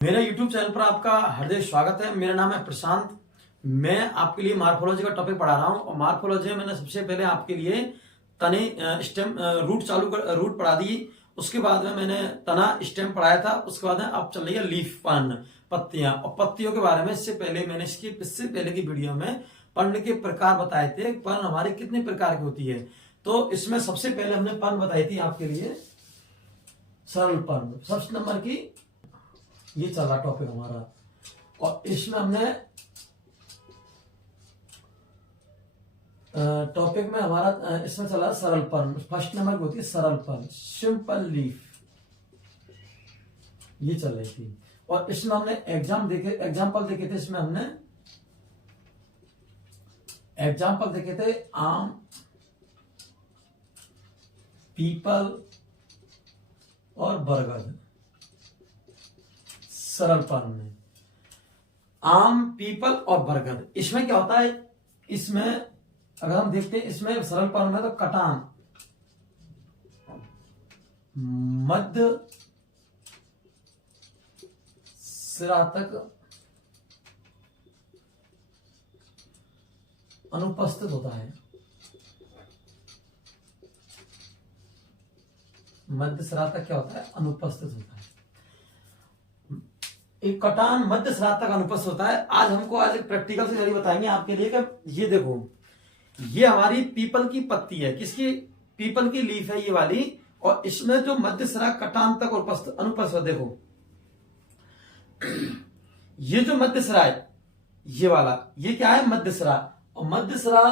मेरे YouTube channel पर आपका हार्दिक स्वागत है। मेरा नाम है प्रशांत। मैं आपके लिए मार्फोलॉजी का टॉपिक पढ़ा रहा हूं और मार्फोलॉजी में मैंने सबसे पहले आपके लिए तने स्टेम रूट पढ़ा दी। उसके बाद में मैंने तना स्टेम पढ़ाया था। उसके बाद में अब चल रही है लीफ पर्ण, पत्तियां। और पत्तियों के बारे में इससे पहले की वीडियो में पर्ण के प्रकार बताए थे। पर्ण हमारी कितने प्रकार की होती है, तो इसमें सबसे पहले हमने पर्ण बताई थी आपके लिए सरल पर्ण। फर्स्ट नंबर की ये चला टॉपिक हमारा, और इसमें हमने टॉपिक में हमारा इसमें चला सरल पर्ण। फर्स्ट नंबर की होती है सरल पर्ण, सिंपल लीफ, ये चल रही थी। और इसमें हमने एग्जाम्पल देखे थे। इसमें हमने एग्जाम्पल देखे थे आम, पीपल और बरगद। सरल पर्ण में आम, पीपल और बरगद। इसमें क्या होता है, इसमें अगर हम देखते हैं इसमें सरल पर्ण में तो कटान, मध्य सिरा तक अनुपस्थित होता है। मध्य सिरा तक क्या होता है, अनुपस्थित होता है। एक कटान मध्य सिरा तक अनुपस्थित होता है। आज एक प्रैक्टिकल से जरिए बताएंगे आपके लिए कि ये देखो, ये हमारी पीपल की पत्ती है। किसकी? पीपल की लीफ है ये वाली। और इसमें जो मध्य सिरा कटान तक अनुपस्थित, देखो ये जो मध्य सिरा है ये वाला, ये क्या है, मध्य सिरा। और मध्य सिरा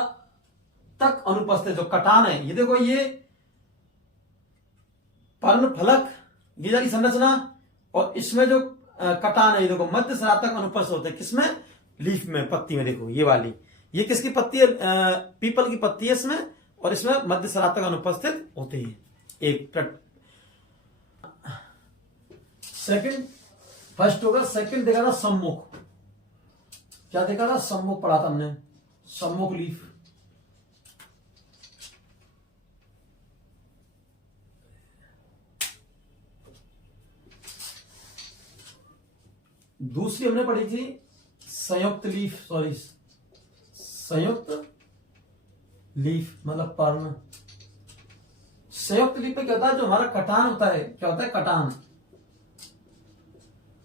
तक अनुपस्थित जो कटान है, ये देखो, ये पर्ण फलक, ये जारी संरचना। और इसमें जो कटान है, ये देखो मध्य सिरा तक अनुपस्थित होते हैं। किसमें? लीफ में, पत्ती में। देखो ये वाली, ये किसकी पत्ती है? पीपल की पत्ती है इसमें। और इसमें मध्य सिरा तक अनुपस्थित होते हैं। एक सेकंड, फर्स्ट होगा। सेकंड देखा था सम्मुख। क्या देखा था? सम्मुख पढ़ा था हमने, सम्मुख लीफ। दूसरी हमने पढ़ी थी संयुक्त लीफ, संयुक्त लीफ मतलब पर्ण। संयुक्त लीफ पे क्या होता है, जो हमारा कटान होता है, क्या होता है, कटान।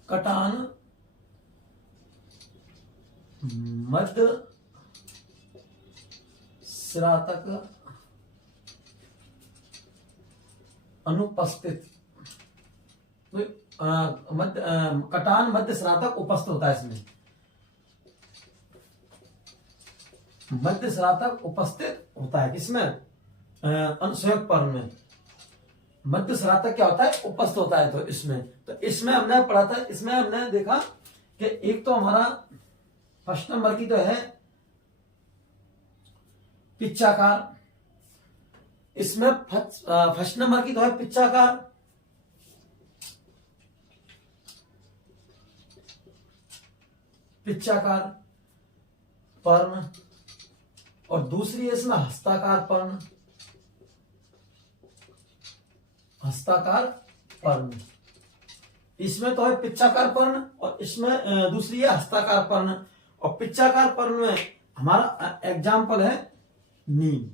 कटान मध्य सिरा तक अनुपस्थित, कटान मध्य सिरा तक उपस्थित होता है। इसमें मध्य सिरा तक उपस्थित होता है। किसमें? संयुक्त पर्ण में मध्य सिरा तक क्या होता है, उपस्थित होता है। तो इसमें हमने पढ़ा था, इसमें हमने देखा कि एक तो हमारा फर्स्ट नंबर की तो है पिच्चाकार। इसमें फर्स्ट नंबर की तो है पिच्चाकार। पिच्चाकार पर्ण। और दूसरी है इसमें हस्ताकार पर्ण। हस्ताकार पर्ण, इसमें तो है पिच्चाकार पर्ण और इसमें दूसरी है हस्ताकार पर्ण। और पिच्चाकार पर्ण में हमारा एग्जाम्पल है नीम।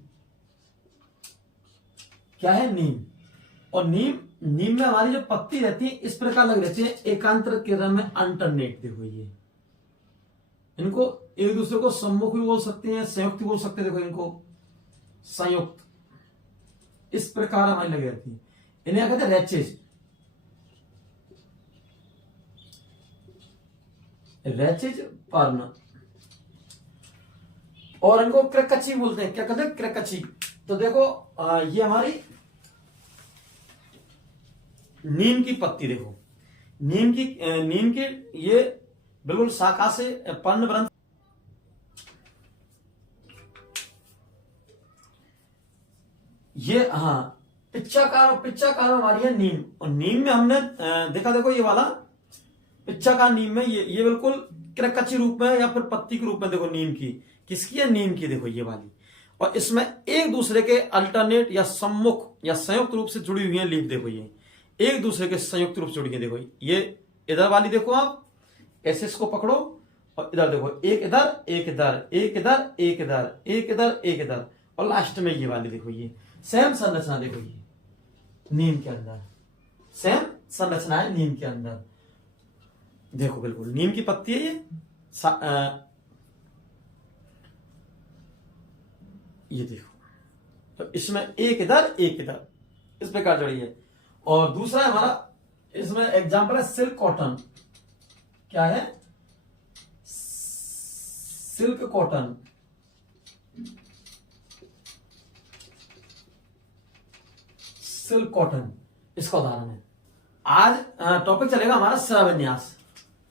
क्या है? नीम। और नीम में हमारी जो पत्ती रहती है इस प्रकार लग रहती है, एकांतर किरण में अल्टरनेट। देखो ये, इनको एक दूसरे को सम्मुख भी बोल सकते हैं, संयुक्त भी बोल सकते हैं। देखो इनको संयुक्त, इस प्रकार हमारी लगी रहती है। इन्हें कहते हैं रैचेज। रैचेज पर्ण। और इनको क्रकची बोलते हैं। क्या कहते हैं? क्रकची। तो देखो ये हमारी नीम की पत्ती, देखो नीम की ये बिल्कुल शाखा से पर्ण ग्रंथ। ये पिच्चाकार हमारी है नीम। और नीम में हमने देखा, देखो ये वाला पिच्चाकार नीम में ये बिल्कुल क्रकची रूप में या फिर पत्ती के रूप में। देखो नीम की, किसकी है? नीम की। देखो ये वाली। और इसमें एक दूसरे के अल्टरनेट या सम्मुख या संयुक्त रूप से जुड़ी हुई है लीफ। देखो ये एक दूसरे के संयुक्त रूप से जुड़ी है। देखो ये इधर वाली देखो आप, ऐसे इसको पकड़ो और इधर देखो, एक इधर एक इधर एक इधर एक इधर एक इधर एक इधर, और लास्ट में ये वाली देखो, ये सेम संरचना देखो, ये नीम के अंदर सेम संरचना है नीम के अंदर। देखो बिल्कुल नीम की पत्ती है ये, ये देखो, तो इसमें एक इधर एक इधर इस प्रकार जड़ी है। और दूसरा है हमारा, इसमें एग्जांपल है सिल्क कॉटन। क्या है? Silk cotton. सिल्क कॉटन इसका उदाहरण है। आज टॉपिक चलेगा हमारा शिराविन्यास।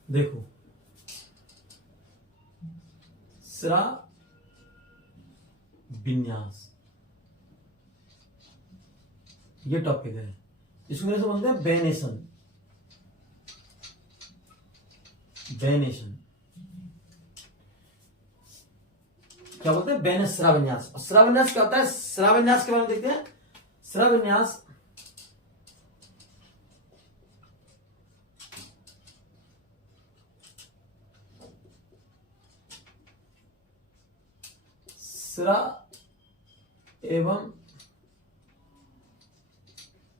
देखो शिराविन्यास ये टॉपिक है, इसको से बोलते हैं बेनेशन। बेनेशन क्या बोलते हैं? बेने शिराविन्यास। और शिराविन्यास क्या होता है? शिराविन्यास के बारे में देखते हैं। शिराविन्यास शिरा एवं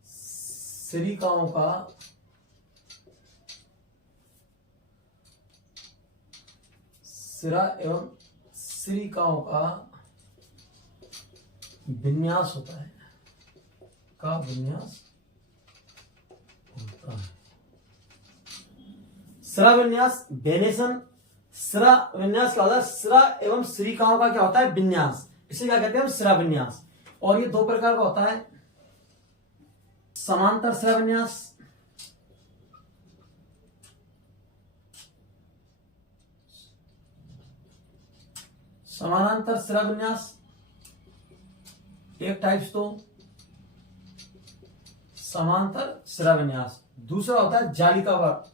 सिरिकाओं का सिरा एवं सिरिकाओं का विन्यास होता है, का विन्यास होता है। शिराविन्यास बेनेशन। शिराविन्यास का होता है शिरा एवं सिरिकाओं का क्या होता है? विन्यास। इसे क्या कहते हैं हम? शिराविन्यास। और ये दो प्रकार का होता है, समांतर शिराविन्यास समानांतर शिराविन्यास एक टाइप्स, तो समांतर शिराविन्यास। दूसरा होता है जालिकावर्त।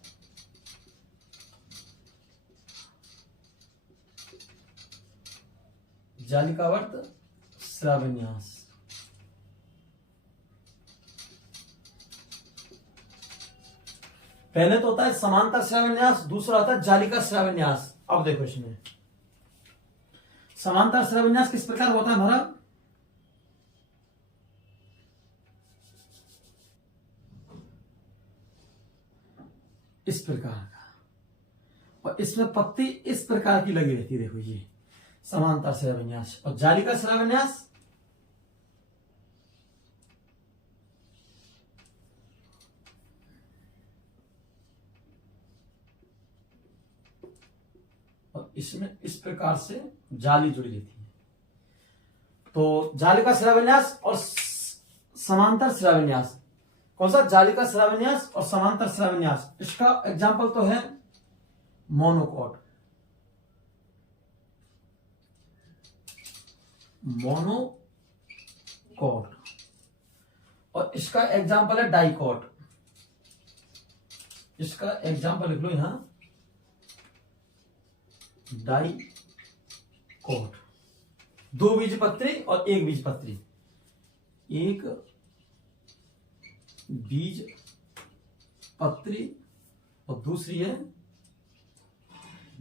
जालिकावर्त शिराविन्यास। पहले तो होता है समांतर शिराविन्यास, दूसरा होता है जालिका शिराविन्यास। अब देखो इसमें समांतर शिराविन्यास किस प्रकार होता है हमारा? इस प्रकार का, और इसमें पत्ती इस प्रकार की लगी रहती है। देखो ये समांतर शिराविन्यास। और जालिका शिराविन्यास और इसमें इस प्रकार से जाली जुड़ी रहती है। तो जालिका शिराविन्यास और समांतर शिराविन्यास, कौन सा? जालिका शिराविन्यास और समांतर शिराविन्यास। इसका एग्जाम्पल तो है मोनोकॉट। मोनोकॉट। और इसका एग्जाम्पल है डाइकॉट। इसका एग्जाम्पल लिख लो यहां, डाइकॉट। दो बीजपत्री और एक बीजपत्री। एक बीजपत्री और दूसरी है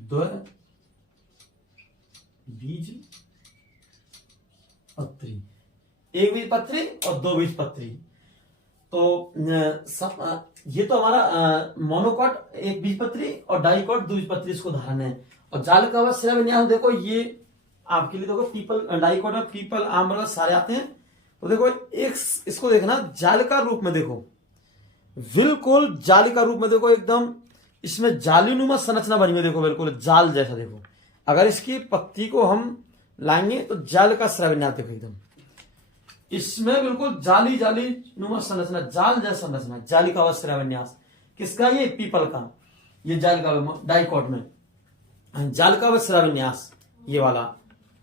दो बीजपत्री। एक बीजपत्री और दो बीजपत्री। तो ये तो हमारा मोनोकॉट एक बीजपत्री और डाइकॉट दो बीजपत्री इसको उदाहरण है। और जालिकावर्त शिराविन्यास देखो, ये आपके लिए देखो पीपल, डाइकॉट और पीपल, आम बरगद सारे आते हैं। तो देखो एक इसको देखना जालिका रूप में, देखो बिल्कुल जालिका रूप में, देखो एकदम इसमें जालीनुमा संरचना बनी हुई, देखो बिल्कुल जाल जैसा। देखो अगर इसकी पत्ती को हम लाएंगे तो जालिका शिराविन्यास देखो एकदम इसमें बिल्कुल जाली जाली नुमा संरचना, जाल जैसा संरचना, जालिकावर्त शिराविन्यास। किसका? ये पीपल का। ये जालिका डाइकॉट में जालिकावर्त शिराविन्यास ये वाला,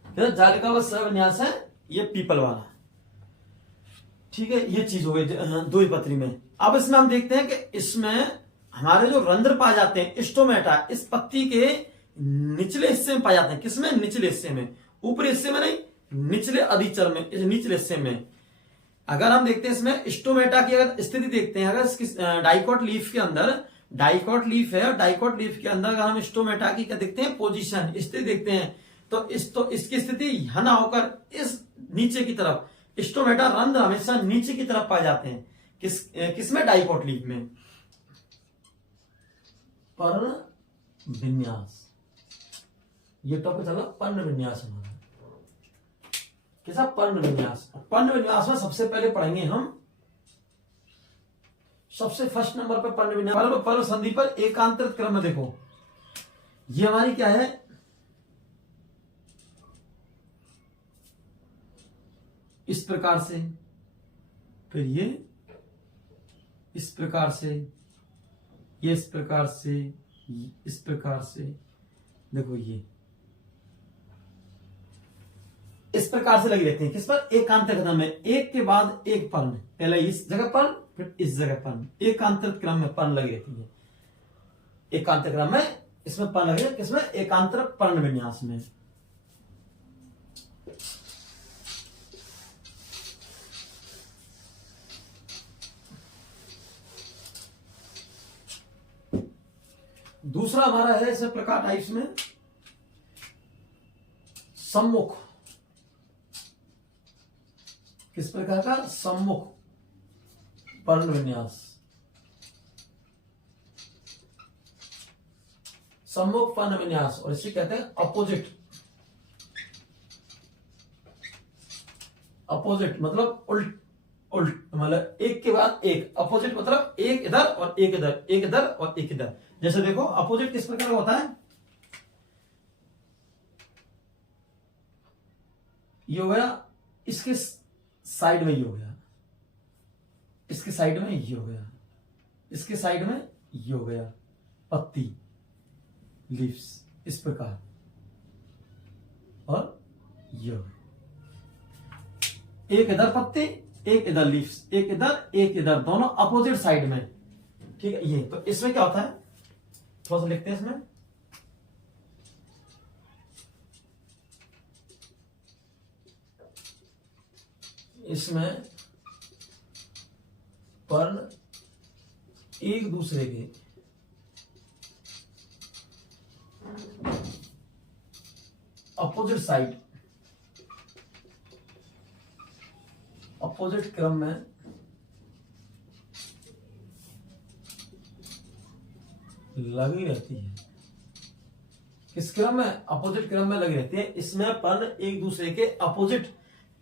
जालिकावर्त शिराविन्यास है ये पीपल वाला। ठीक है, ये चीज हो गई दो पत्री में। अब इसमें हम देखते हैं कि इसमें हमारे जो रंध्र पाए जाते हैं, स्टोमेटा, इस पत्ती के निचले हिस्से में पाए जाते हैं। किसमें? निचले हिस्से में, ऊपरी हिस्से में नहीं, निचले अधिचर में, इस निचले हिस्से में। अगर हम देखते हैं इसमें स्टोमेटा की अगर स्थिति देखते हैं, अगर डाइकॉट लीफ के अंदर डाइकॉट लीफ है, और डाइकॉट लीफ के अंदर अगर हम स्टोमेटा की क्या देखते हैं, पोजीशन, स्थिति देखते हैं, तो इसकी स्थिति यह ना होकर इस नीचे की तरफ, स्टोमेटा रंध्र हमेशा नीचे की तरफ पाए जाते हैं। किसमें, डाइकॉट लीफ में। पर्ण विन्यास, ये टॉपिक चला पर्ण विन्यास हमारा। कैसा, पर्ण विन्यास। पर्ण विन्यास में सबसे पहले पढ़ेंगे हम, सबसे फर्स्ट नंबर पर पर्ण विन्यास, पर्व संधि पर एकांतरित क्रम में देखो, ये हमारी क्या है, इस प्रकार से, फिर ये इस प्रकार से, ये इस प्रकार से, इस प्रकार से, देखो ये इस प्रकार से लगी रहती है। किस पर, एकांतर क्रम में, एक के बाद एक पर्ण, पहले इस जगह पर्ण, फिर इस जगह पर्ण, एकांतरित क्रम में पर्ण लगी रहती है। एकांतर क्रम में इसमें पर्ण लगे, किसमें, एकांतर पर्ण विन्यास में। दूसरा हमारा है इसे प्रकार टाइप्स में सम्मुख। किस प्रकार का, सम्मुख पर्ण विन्यास। सम्मुख पर्ण विन्यास, और इसे कहते हैं अपोजिट। अपोजिट मतलब उल्ट, उल्ट मतलब एक के बाद एक, अपोजिट मतलब एक इधर और एक इधर, एक इधर और एक इधर। जैसे देखो अपोजिट किस प्रकार होता है, ये हो गया, इसके साइड में ये हो गया, इसके साइड में ये हो गया, इसके साइड में ये हो गया, पत्ती, लीव्स, इस प्रकार, और ये हो गया, एक इधर पत्ती, एक इधर लीव्स, एक इधर, दोनों अपोजिट साइड में। ठीक है, ये तो इसमें क्या होता है, थोड़ा सा लिखते हैं इसमें, इसमें पर्ण एक दूसरे के अपोजिट साइड, अपोजिट क्रम में लगी रहती है। किस क्रम में, अपोजिट क्रम में लगी रहती है। इसमें पर्ण एक दूसरे के अपोजिट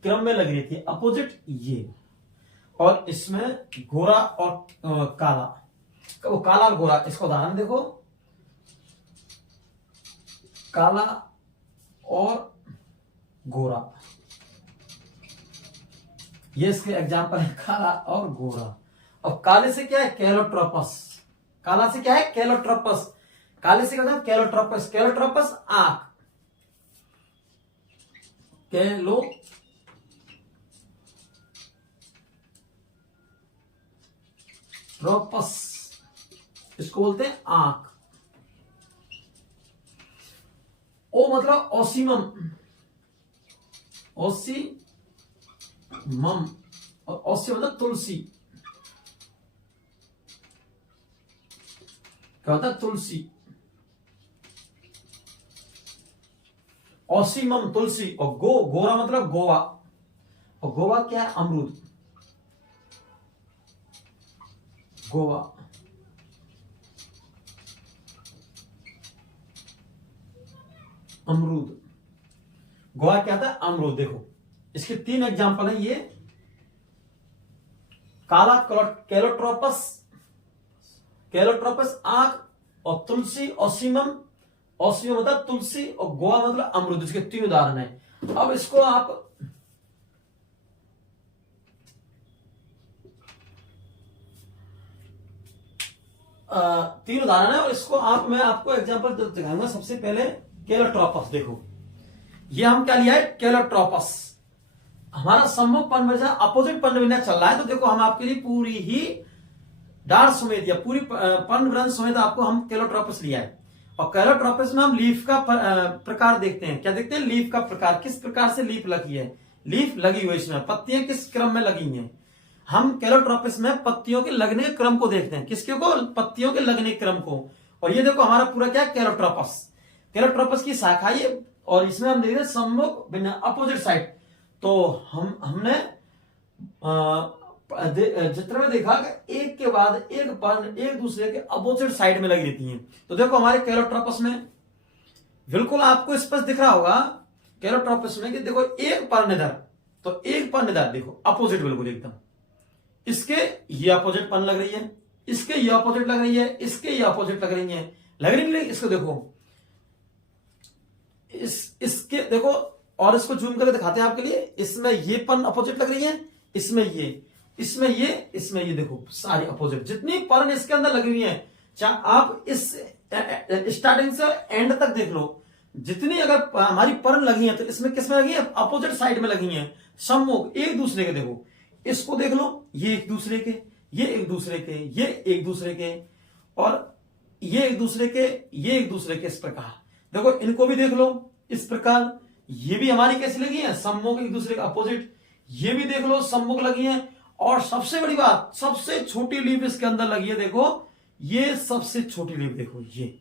क्रम में लगी रहती है, अपोजिट ये, और इसमें गोरा और काला, वो काला और गोरा, इसका उदाहरण देखो, काला और गोरा, ये इसके एग्जाम्पल है, काला और गोरा। अब काले से क्या है, कैलोट्रोपस, काला से क्या है, कैलोट्रोपस, काले से क्या होता है, कैलोट्रोपस, कैलोट्रोपस आंख, कैलो ट्रोपस, इसको बोलते हैं आंख। ओ मतलब ओसीमम, ओसीमम, और ओसी मतलब तुलसी, क्या होता है, तुलसी, ओसीमम तुलसी, और गोरा मतलब गोवा, और गोवा क्या है, अमरूद, गोवा। अमरूद, गोवा क्या था, अमरूद। देखो इसके 3 एग्जांपल हैं, ये काला कैलोट्रोपस, कैलोट्रोपस आंख, और तुलसी ओसीमम, ओसीमम मतलब तुलसी, और गोवा मतलब अमरूद। इसके 3 उदाहरण हैं। अब इसको आप तीन उदाहरण है, और इसको मैं आपको एग्जांपल दिखाऊंगा। सबसे पहले कैलोट्रोपस, देखो ये हम क्या लिया है, कैलोट्रोपस, हमारा सम्मुख पर्ण विन्यास, अपोजिट पर्ण विन्यास चल रहा है। तो देखो हम आपके लिए पूरी ही डार समेत या पूरी पर्ण ग्रंथ समेत आपको हम कैलोट्रोपस लिया है। और कैलोट्रोपस में हम लीफ का प्रकार देखते हैं। क्या देखते हैं, लीफ का प्रकार, किस प्रकार से लीफ लगी है, लीफ लगी हुई, इसमें पत्तियां किस क्रम में लगी हैं। हम कैलोट्रोपिस में पत्तियों के लगने के क्रम को देखते हैं। किसके को? पत्तियों के लगने के क्रम को। और ये देखो हमारा पूरा क्या है? कैलोट्रोपस। कैलोट्रोपस की शाखा ये, और इसमें हम देख रहे हैं सम्मुख भिन्न अपोजिट साइड। तो हमने चित्र में देखा कि एक के बाद एक पर्ण एक दूसरे के अपोजिट साइड में लगी रहती हैं। तो देखो हमारे कैलोट्रोपस में बिल्कुल आपको स्पष्ट दिख रहा होगा कैलोट्रोपस में कि देखो एक पर्ण इधर, तो एक पर्ण इधर, देखो अपोजिट बिल्कुल एकदम। इसके ये अपोजिट पर्ण लग रही है, इसके ये अपोजिट लग रही है, इसके ये अपोजिट लग रही है, लग रही नहीं? इसको देखो, इसके देखो, और इसको जूम करके दिखाते हैं आपके लिए। इसमें ये पर्ण अपोजिट लग रही है, इसमें ये, इसमें ये, इसमें ये, देखो सारी अपोजिट जितनी पर्ण इसके अंदर लगी हुई है। चाहे आप इस स्टार्टिंग से एंड तक देख लो, जितनी अगर हमारी पर्ण लगी है तो इसमें किसमें लगी है? अपोजिट साइड में लगी है, सम्मुख एक दूसरे के। देखो इसको देख लो, ये एक दूसरे के, ये एक दूसरे के, ये एक दूसरे के, और ये एक दूसरे के, ये एक दूसरे के, इस प्रकार। देखो इनको भी देख लो इस प्रकार। ये भी हमारी कैसी लगी है? सम्मुख एक दूसरे के अपोजिट। ये भी देख लो सम्मुख लगी है। और सबसे बड़ी बात, सबसे छोटी लीफ इसके अंदर लगी है। देखो ये सबसे छोटी लीफ, देखो ये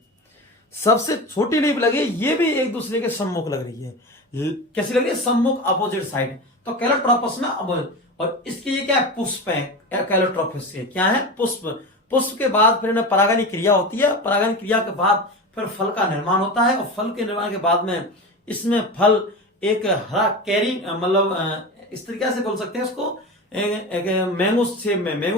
सबसे छोटी लीफ लगी है, ये भी एक दूसरे के सम्मुख लग रही है। कैसी लग रही है? सम्मुख अपोजिट साइड। तो कैलोट्रोपस में और इसकी ये क्या है? पुष्प है। कैलोट्रोपस के क्या है? पुष्प। पुष्प के बाद फिर परागन क्रिया होती है। परागन क्रिया के बाद फिर फल का निर्माण होता है, और फल के निर्माण के बाद में इसमें फल एक हरा कैरी, मतलब इस तरीके से बोल सकते हैं इसको, एक मैंगो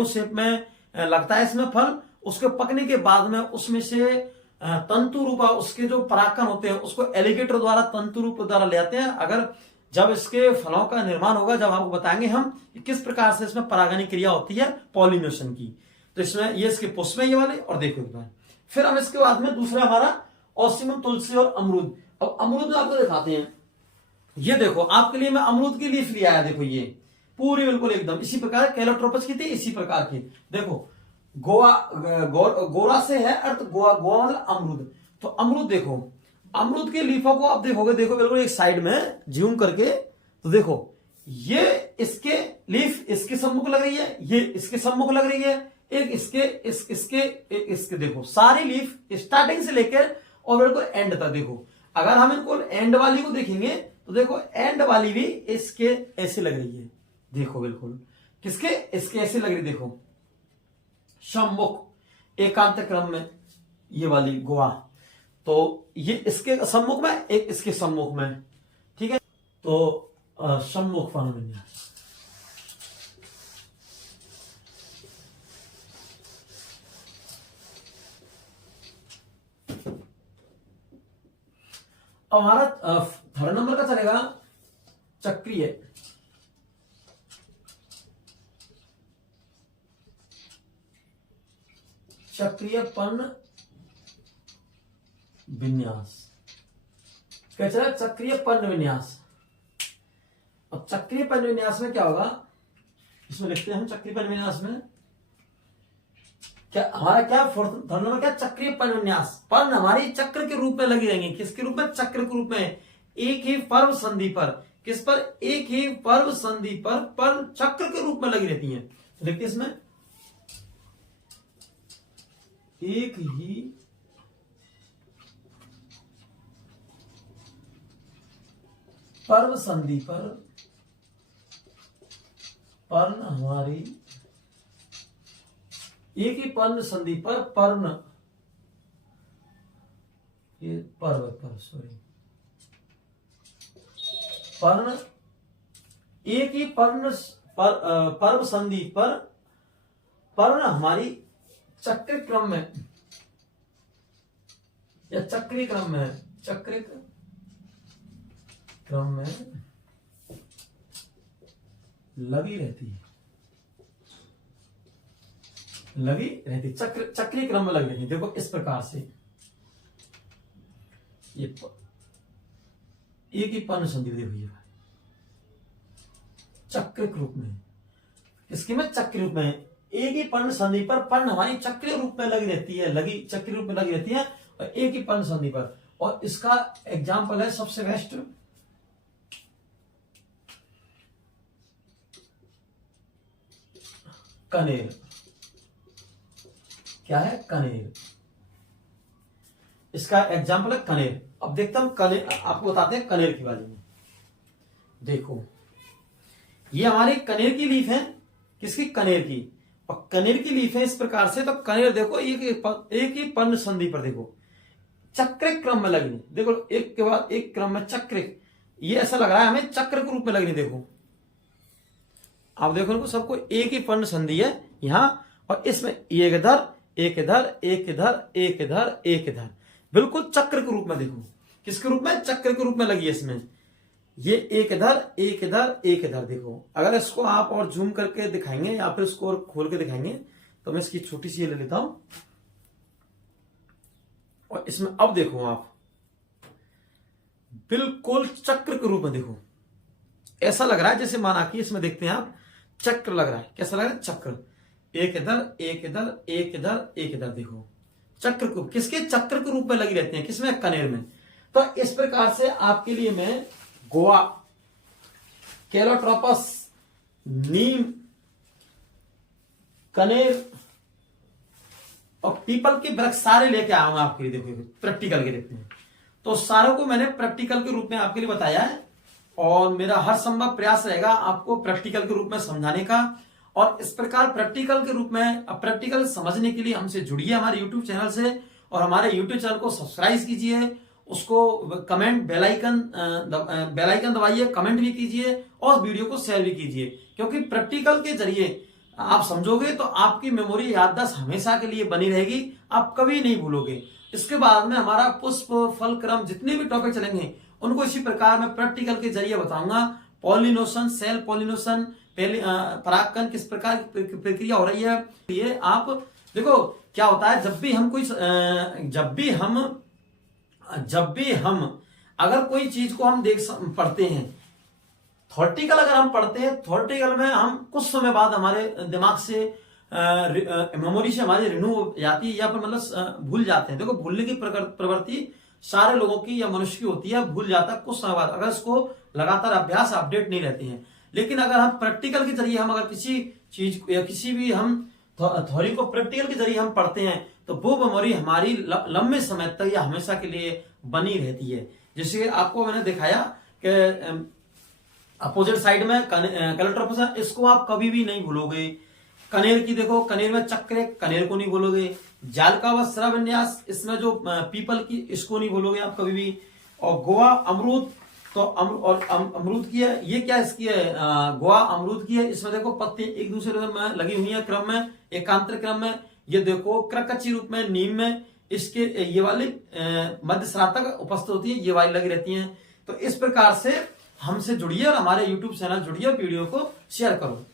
शेप में लगता है इसमें फल। उसके पकने के बाद में उसमें से तंतु रूपा उसके जो परागकण होते हैं उसको एलिगेटर द्वारा तंतु रूप द्वारा ले आते हैं। अगर जब इसके फलों का निर्माण होगा, जब आपको बताएंगे हम किस प्रकार से इसमें परागन क्रिया होती है पॉलिनेशन की। तो इसमें ये इसके पुष्प है ये वाले। और देखो एक बार फिर हम इसके बाद में दूसरा हमारा ऑसिमम, तुलसी और अमरूद। अब अमरूद आपको दिखाते हैं। ये देखो आपके लिए मैं अमरूद की लीफ लिया है। देखो ये पूरी बिल्कुल एकदम इसी प्रकार कैलोट्रोपस की थी, इसी प्रकार की। देखो गोरा से है अर्थ, गोवा मतलब अमरूद। तो अमरूद देखो, अमरूद के लीफों को आप देखोगे, देखो बिल्कुल एक साइड में जूम करके, तो देखो ये इसके लीफ इसके सम्मुख लग रही है, ये इसके सम्मुख लग रही है, एक इसके देखो सारी लीफ स्टार्टिंग से लेकर और बिल्कुल एंड तक। देखो अगर हम इनको एंड वाली को देखेंगे तो देखो एंड वाली भी इसके ऐसे लग रही है। देखो बिल्कुल किसके? इसके ऐसे लग रही। देखो सम्मुख एकांत क्रम में ये वाली गोवा, तो ये इसके सम्मुख में, एक इसके सम्मुख में। ठीक है, तो सम्मुख पर्ण विन्यास। अब हमारा थर्ड नंबर का चलेगा चक्रीय। चक्रीय पर्ण विन्यास। क्या चला? चक्रीय पर्ण विन्यास। अब चक्रीय पर्ण विन्यास में क्या होगा, इसमें लिखते हैं हम चक्रीय पर्ण विन्यास में क्या हमारा क्या फोर्थ थर्ड नंबर क्या? चक्रीय पर्ण विन्यास। पर्ण हमारी चक्र के रूप में लगी रहेंगी। किसके रूप में? चक्र के रूप में। एक ही पर्व संधि पर, किस पर? एक ही पर्व संधि पर पर्ण चक्र के रूप में लगी रहती है। तो देखते हैं इसमें एक ही पर्व संधि पर पर्ण हमारी, एक ही पर्ण संधि पर पर्ण, ये पर्व सॉरी पर्ण, एक ही पर्ण पर्व संधि पर पर्ण हमारी चक्र क्रम में या चक्रीय क्रम में, चक्रिक क्रम में लगी रहती है, लगी रहती, चक्रीय क्रम में लगी रहती है। देखो इस प्रकार से ये एक ही पर्ण संधि देखो ये चक्रिक रूप में, इसके में चक्र रूप में एक ही पर्ण संधि पर पर्ण हमारी चक्रीय रूप में लगी रहती है, लगी चक्रीय रूप में लगी रहती है और एक ही पर्ण संधि पर। और इसका एग्जाम्पल है सबसे बेस्ट कनेर। क्या है? कनेर। इसका एग्जाम्पल है कनेर। अब देखता हूं कनेर, आपको बताते हैं कनेर के बारे में। देखो, ये हमारी कनेर की लीफ है। किसकी? कनेर की। और कनेर की लीफ है इस प्रकार से। तो कनेर देखो एक ही पर्ण संधि पर देखो चक्रिक क्रम में लगनी। देखो एक के बाद एक क्रम में चक्रिक, ये ऐसा लग रहा है हमें चक्र के रूप में लगनी। देखो आप देखो इनको सबको एक ही पर्ण संधि है यहां, और इसमें एक इधर एक इधर एक इधर एक इधर एक इधर, बिल्कुल चक्र के रूप में। देखो किसके रूप में? चक्र के रूप में लगी है इसमें। ये एक इधर एक इधर एक इधर। देखो अगर इसको आप और जूम करके दिखाएंगे या फिर इसको और खोल के दिखाएंगे तो मैं इसकी छोटी सी ले लेता हूं, और इसमें अब देखो आप बिल्कुल चक्र के रूप में। देखो ऐसा लग रहा है जैसे माना कि इसमें देखते हैं आप चक्र लग रहा है। कैसा लग रहा है? चक्र। एक इधर एक इधर एक इधर एक इधर। देखो चक्र को, किसके? चक्र के रूप में लगी रहती है। किसमें? कनेर में। तो इस प्रकार से आपके लिए मैं गोवा, कैलोट्रोपस, नीम, कनेर और पीपल के वृक्ष सारे लेके आया हूं आपके लिए। देखो प्रैक्टिकल के देखते हैं। तो सारों को मैंने प्रैक्टिकल के रूप में आपके लिए बताया है, और मेरा हर संभव प्रयास रहेगा आपको प्रैक्टिकल के रूप में समझाने का। और इस प्रकार प्रैक्टिकल के रूप में, प्रैक्टिकल समझने के लिए हमसे जुड़िए हमारे YouTube चैनल से, और हमारे YouTube चैनल को सब्सक्राइब कीजिए, उसको कमेंट बेल आइकन दबाइए, कमेंट भी कीजिए और वीडियो को शेयर भी कीजिए, क्योंकि प्रैक्टिकल के जरिए आप समझोगे तो आपकी मेमोरी याददाश्त हमेशा के लिए बनी रहेगी, आप कभी नहीं भूलोगे। इसके बाद में हमारा पुष्प फल क्रम जितने भी टॉपिक चलेंगे उनको इसी प्रकार मैं प्रैक्टिकल के जरिए बताऊंगा। पॉलिनेशन, सेल पॉलिनेशन, पहले परागकण किस प्रकार की प्रक्रिया हो रही है। ये आप देखो क्या होता है, जब भी हम अगर कोई चीज को हम पढ़ते हैं, थॉर्टिकल अगर हम पढ़ते हैं, थॉर्टिकल में हम कुछ समय बाद हमारे दिमाग से मेमोरी से हमारी रिन्यू हो जाती है, या फिर मतलब भूल जाते हैं। देखो भूलने की प्रवृत्ति सारे लोगों की या मनुष्य की होती है, भूल जाता है कुछ समय बाद अगर इसको लगातार अभ्यास अपडेट नहीं रहती है। लेकिन अगर हम प्रैक्टिकल के जरिए हम अगर किसी चीज या किसी भी हम थ्योरी को प्रैक्टिकल के जरिए हम पढ़ते हैं तो वो मेमोरी हमारी लंबे समय तक या हमेशा के लिए बनी रहती है। जैसे आपको मैंने दिखाया कि अपोजिट साइड में कैलोट्रोपस है, इसको आप कभी भी नहीं भूलोगे। कनेर की देखो, कनेर में चक्र, कनेर को नहीं भूलोगे। जाल का व श्रवन्यास, इसमें जो पीपल की, इसको नहीं भूलोगे आप कभी भी। और गोवा अमरूद, तो अमरूद की है, ये क्या इसकी है? गोवा अमरूद की है। इसमें देखो पत्ते एक दूसरे में लगी हुई है क्रम में, एकांतर क्रम में। ये देखो क्रकची रूप में नीम में इसके ये वाली मध्य स्नातक उपस्थित होती है, ये वाली लगी रहती है। तो इस प्रकार से हमसे जुड़िए और हमारे YouTube चैनल जुड़िए, वीडियो को शेयर करो।